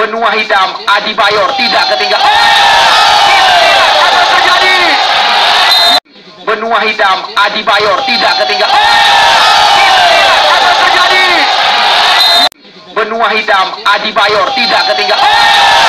Benua hitam Adibayor tidak ketinggalan. Kita lihat apa terjadi. Benua hitam Adibayor tidak ketinggalan. Kita lihat apa terjadi. Benua hitam Adibayor tidak ketinggalan.